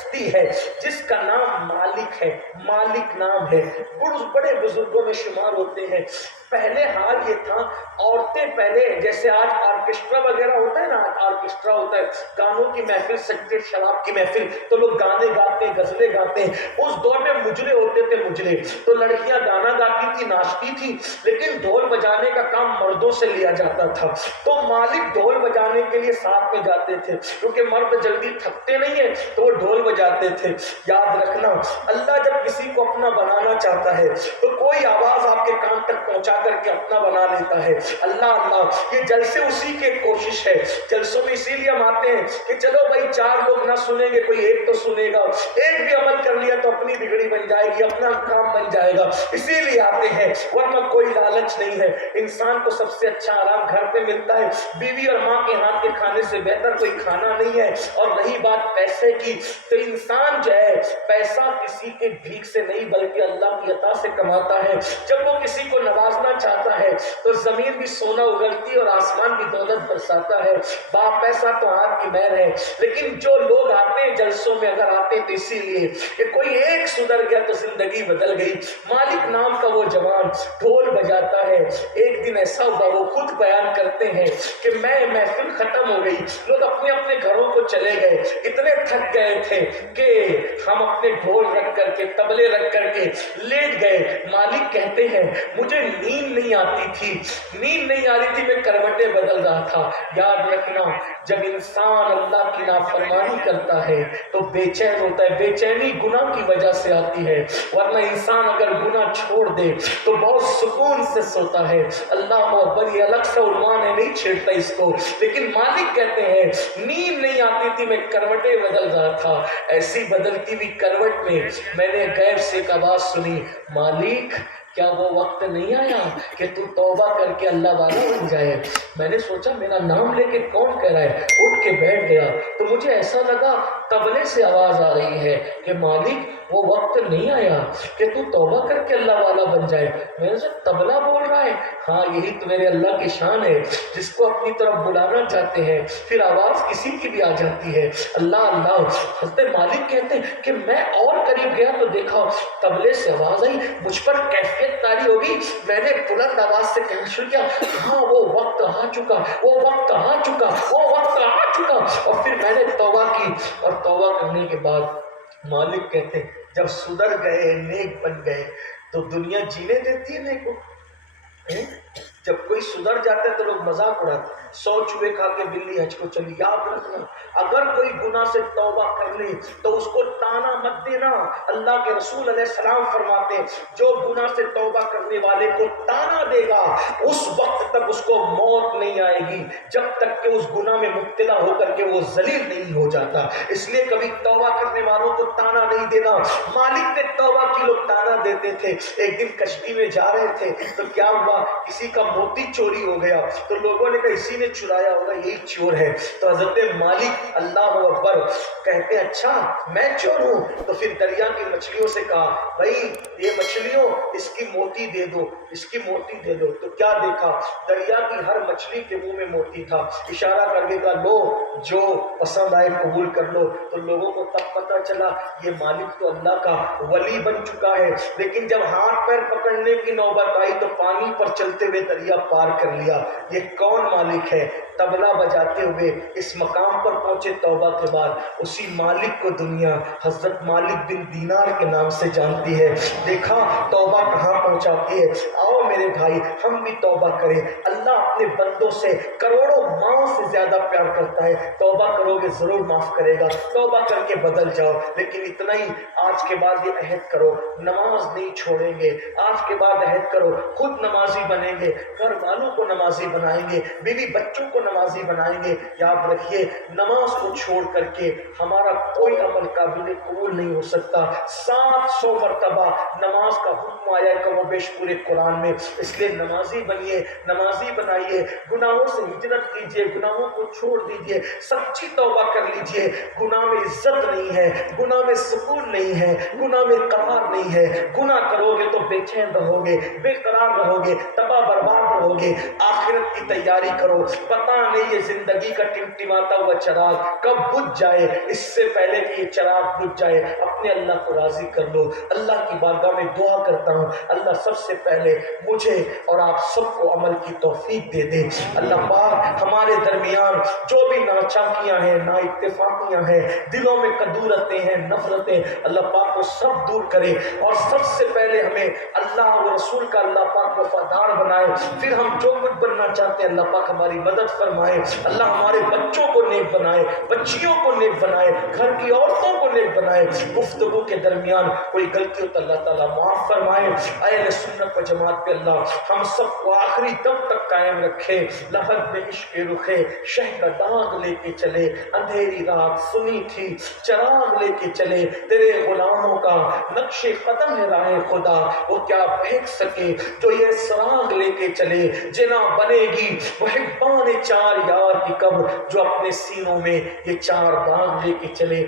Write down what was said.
ہستی ہے جس کا نام مالک ہے، مالک نام ہے، بڑے بزرگوں میں شمار ہوتے ہیں۔ پہلے حال یہ تھا، عورتیں پہلے جیسے آج آرکیسٹرا وغیرہ ہوتا ہے نا، آرکیسٹرا ہوتا ہے، گانوں کی محفل، سجدے شراب کی محفل، تو لوگ گانے گاتے ہیں، غزلیں گاتے ہیں۔ اس دور میں مجرے ہوتے تھے، مجرے تو لڑکیاں گانا گاتی تھی، ناچتی تھی، لیکن ڈھول بجانے کا کام مردوں سے لیا جاتا تھا۔ تو مالک ڈھول بجانے کے لیے ساتھ میں جاتے تھے، کیونکہ مرد جلدی تھکتے نہیں ہیں تو وہ ڈھول بجاتے تھے۔ یاد رکھنا، اللہ جب کسی کو اپنا بنانا چاہتا ہے تو کوئی آواز آپ کے کان تک پہنچا کر کے اپنا بنا لیتا ہے۔ اللہ اللہ، یہ جلسے اسی کی کوشش ہے۔ جلسوں میں اسی لیے ہم آتے ہیں کہ چلو بھائی 4 لوگ نہ سنیں گے، کوئی ایک تو سنے گا، ایک بھی عمل کر لیا تو اپنی بگڑی بن جائے گی، اپنا کام بن جائے گا، اسی لیے آتے ہیں، ورنہ کوئی لالچ نہیں ہے۔ انسان کو سب سے اچھا آرام گھر پہ ملتا ہے، بیوی اور ماں کے ہاتھ کے کھانے سے بہتر کوئی کھانا نہیں ہے۔ اور رہی بات پیسے کی، تو انسان جو ہے پیسہ کسی کے بھیک سے نہیں بلکہ اللہ کی عطا سے کماتا ہے۔ جب وہ کسی کو نوازنا چاہتا ہے تو زمین بھی سونا اگلتی ہے اور آسمان بھی دولت برساتا ہے۔ باپ پیسہ تو آپ کی مہر ہے، لیکن جو لوگ آتے ہیں جلسوں میں، اگر آتے ہیں تو اسی لیے کہ کوئی ایک سدھر گیا تو زندگی بدل گئی۔ مالک نام کا وہ جوان ڈھول بجاتا ہے۔ ایک دن ایسا ہوا، وہ خود بیان کرتے ہیں کہ میں محفل ختم ہو گئی، لوگ اپنے اپنے گھروں کو چلے گئے، اتنے تھک گئے تھے کہ ہم اپنے ڈھول رکھ کر کے، تبلے رکھ کر کے لیٹ گئے۔ مالک کہتے ہیں مجھے نیند نہیں آتی تھی، نیند نہیں آ رہی تھی، میں کروٹیں بدل رہا تھا۔ یاد رکھنا، جب انسان اللہ کی نافرمانی کرتا ہے تو بے چین ہوتا ہے، بے چینی گناہ کی وجہ سے آتی ہے، ورنہ انسان اگر گناہ چھوڑ دے تو بہت سکون سے سوتا ہے۔ اللہ اکبر، یہ الگ سا عنوان ہے، نہیں چھیڑتا اس کو، لیکن مالک کہتے ہیں نیند نہیں آتی تھی، میں کروٹیں بدل رہا تھا۔ ایسی بدلتی ہوئی کروٹ میں نے غیب سے ایک آواز سنی، مالک کیا وہ وقت نہیں آیا کہ تو توبہ کر کے اللہ والا بن جائے؟ میں نے سوچا میرا نام لے کے کون کہہ رہا ہے، اٹھ کے بیٹھ گیا تو مجھے ایسا لگا تبلے سے آواز آ رہی ہے کہ مالک وہ وقت نہیں آیا کہ تو توبہ کر کے اللہ والا بن جائے۔ میں نے سوچا تبلا بول رہا ہے، ہاں یہی تو میرے اللہ کی شان ہے، جس کو اپنی طرف بلانا چاہتے ہیں پھر آواز کسی کی بھی آ جاتی ہے۔ اللہ اللہ، حضرت مالک کہتے ہیں کہ میں اور قریب گیا تو دیکھا تبلے سے آواز آئی، مجھ پر کیفیت طاری ہوگی، میں نے بلند آواز سے کہنا شروع کیا، ہاں وہ وقت آ چکا، وہ وقت آ چکا، وہ وقت آ چکا۔ اور پھر میں نے توبہ کی، اور توبہ کرنے کے بعد مالک کہتے ہیں جب سدھر گئے، نیک بن گئے، تو دنیا جینے دیتی ہے نیک کو؟ جب کوئی سدھر جاتا ہے تو لوگ مذاق اڑاتے ہیں، 100 چوہے کھا کے بلی حج کو چلی۔ یاد رکھنا، اگر کوئی گناہ سے توبہ کر لے تو اس کو تانا مت دینا۔ اللہ کے رسول علیہ السلام فرماتے ہیں جو گناہ سے توبہ کرنے والے کو تانا دے گا اس وقت تک اس کو موت نہیں آئے گی، جب تک کہ اس گناہ میں مبتلا ہو کر کے وہ ذلیل نہیں ہو جاتا۔ اس لیے کبھی توبہ کرنے والوں کو تانا نہیں دینا۔ مالک نے توبہ کی، لوگ تانا دیتے تھے۔ ایک دن کشتی میں جا رہے تھے تو کیا ہوا، کسی کا موتی چوری ہو گیا تو لوگوں نے کہا اسی نے چرایا ہوگا، یہی چور ہے۔ تو حضرت مالک اللہ اکبر کہتے ہیں اچھا میں چور ہوں؟ تو پھر دریا کی مچھلیوں سے کہا بھائی یہ مچھلیوں اس کی موتی دے دو، اس کی موتی دے دو۔ تو کیا دیکھا، دریا کی ہر مچھلی کے منہ میں موتی تھا۔ اشارہ کر کے کہا لو جو پسند آئے قبول کر لو۔ تو لوگوں کو تب پتہ چلا یہ مالک تو اللہ کا ولی بن چکا ہے۔ لیکن جب ہاتھ پیر پکڑنے کی نوبت آئی تو پانی پر چلتے ہوئے دریا پار کر لیا۔ یہ کون مالک ہے؟ تبلا بجاتے ہوئے اس مقام پر پہنچے توبہ کے بعد، اسی مالک کو دنیا حضرت مالک بن دینار کے نام سے جانتی ہے۔ دیکھا توبہ کہاں پہنچاتی ہے۔ آؤ میرے بھائی ہم بھی توبہ کریں۔ اللہ اپنے بندوں سے کروڑوں ماں سے زیادہ پیار کرتا ہے، توبہ کرو گے ضرور معاف کرے گا۔ توبہ کر کے بدل جاؤ، لیکن اتنا ہی آج کے بعد یہ عہد کرو نماز نہیں چھوڑیں گے۔ آج کے بعد عہد کرو خود نمازی بنیں گے، گھر والوں کو نمازی بنائیں گے، بیوی بچوں کو نمازی بنائیں گے۔ یاد رکھیے نماز کو چھوڑ کر کے ہمارا کوئی عمل قابل قبول نہیں ہو سکتا۔ 700 مرتبہ نماز کا حکم آیا ہے کم و بیش پورے قرآن میں، اس لیے نمازی بنیے، نمازی بنائیے۔ چاہیے. گناہوں سے ہجرت کیجیے, گناہوں کو چھوڑ دیجیے, سچی توبہ کر لیجیے. گناہ میں عزت نہیں ہے, گناہ میں سکون نہیں ہے, گناہ میں قرار نہیں ہے. گناہ کرو گے تو بے چین رہو گے, بے قرار رہو گے, تباہ برباد رہو گے. آخرت کی تیاری کرو, پتہ نہیں یہ زندگی کا ٹمٹماتا ہوا چراغ کب بجھ جائے. اس سے پہلے کہ یہ چراغ بجھ جائے اپنے اللہ کو راضی کر لو. اللہ کی بارگاہ میں دعا کرتا ہوں, اللہ سب سے پہلے مجھے اور آپ سب کو عمل کی توفیق دے دے. اللہ پاک ہمارے درمیان جو بھی ناچاکیاں ہیں, نا اتفاقیاں ہیں, دلوں میں کدورتیں ہیں, نفرتیں, اللہ پاک کو سب دور کرے. اور سب سے پہلے ہمیں اللہ و رسول کا اللہ پاک وفادار بنائے. پھر ہم جو کچھ بننا چاہتے ہیں اللہ پاک ہماری مدد فرمائے. اللہ ہمارے بچوں کو نیک بنائے, بچیوں کو نیک بنائے, گھر کی عورتوں کو نیک بنائے. گفتگو کے درمیان کوئی غلطی ہو تو اللہ تعالیٰ معاف فرمائے. اہل سنت و جماعت پہ اللہ ہم سب کو آخری دم تک قائم رکھے. لحد میں عشق رخے شہ کا داغ لے کے چلے, اندھیری رات سنی تھی چراغ لے کے چلے. تیرے غلاموں کا نقش قدم ہے راہ خدا, وہ کیا بہک سکے جو یہ سراغ لے کے چلے. جنا بنے گی محبان چار یار کی قبر جو اپنے سینوں میں یہ چار باغ لے کے چلے.